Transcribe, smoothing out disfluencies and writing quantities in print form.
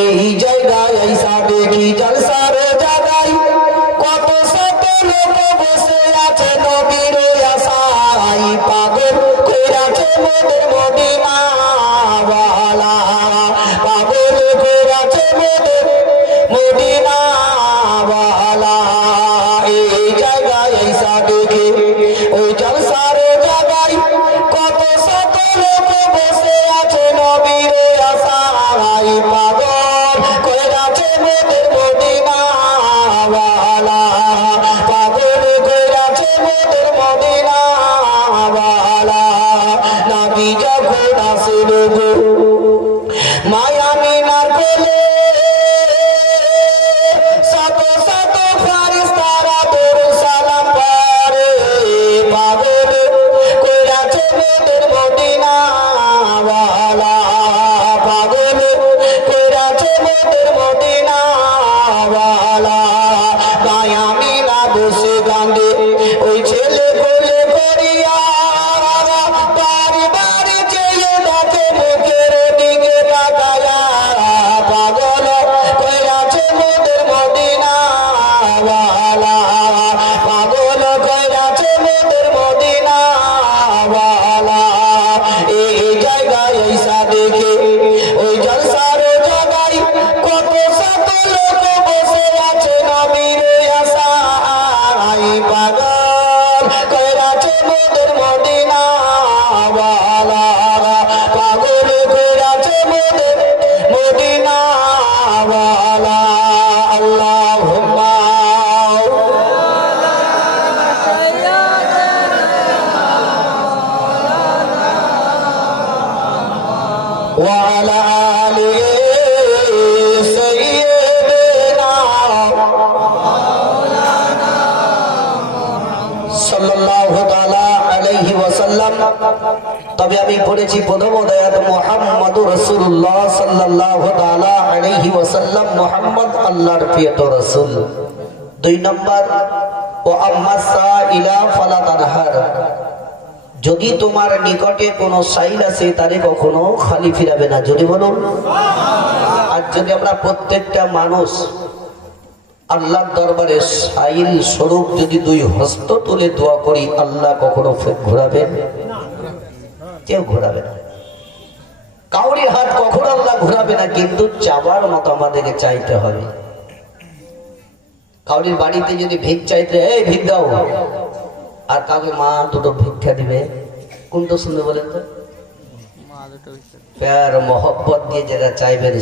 এই জায়গায় আইসা দেখি জলসার জায়গায় কত শত লোক বসে আছে নবীর আশায় পাগল কইরাছে মোদের মদিনা ওয়ালা পাগল কইরাছে মোদের মদিনা ওয়ালা এই জায়গায় আইসা দেখি ওই জলসার জায়গায় কত শত লোক বসে আছে নবীর আশায় পাগল কইরাছে মোদের মদিনা ওয়ালা পাগল কইরাছে মোদের মদিনা ওয়ালা নবী যখন আসিল গো মায়া মিনার কোলে শত শত ফারিস্তারা তোর সালাম পারে পাগল কইরাছে মোদের মদিনা ওয়ালা পাগল কইরাছে মোদের মদিনা ওয়ালা মায়া মিনা বসে গান্ধে ওই ছেলে কোলে করিয়া বাড়ি বাড়ি চেয়ে দেখে মুখের দিকে তাকায়া পাগল কইরাছে মোদের মদিনা ওয়ালা পাগল কইরাছে মোদের মদিনা ওয়ালা এই জায়গায় আইসা দেখে ওই জলসার জায়গায় কত শত লোক বসে আছে নবীর আশায় পাগল কইরাছে মোদের মদিনা ওয়ালা পাগল কইরাছে মোদের মদিনা ওয়ালা আল্লাহুম্মা وعلى آل سيدنا সাল্লাল্লাহু তাআলা আলাইহি ওয়াসাল্লাম। তবে আমি পড়েছি প্রথম আয়াত মুহাম্মাদুর রাসূলুল্লাহ সাল্লাল্লাহু তাআলা আলাইহি ওয়াসাল্লাম, মুহাম্মদ আল্লাহর প্রিয় রাসূল। 2 নম্বর ও আম্মা সাইলা ফালা তানহার, যদি তোমার নিকটে কোনো সাইল আছে তারে কখনো খালি ফিরাবে না। যদি বলুন, আর যদি আমরা প্রত্যেকটা মানুষ আল্লাহর দরবারে সাইল স্বরূপ যদি 2 হস্ত তুলে দোয়া করি, আল্লাহ কখনো ঘোরাবেন? কেউ ঘোরাবে না। কাউরি হাত কখনো আল্লাহ ঘোরাবে না, কিন্তু চাওয়ার মতো আমাদেরকে চাইতে হবে। কাউরির বাড়িতে যদি ভিক চাইতে, এই ভিক দাও, আর কাউকে মা দুটো ভিক্ষা দিবে, কোনটা শুনবে বলেন তো? প্যার মহব্বত দিয়ে যেটা চাইবেন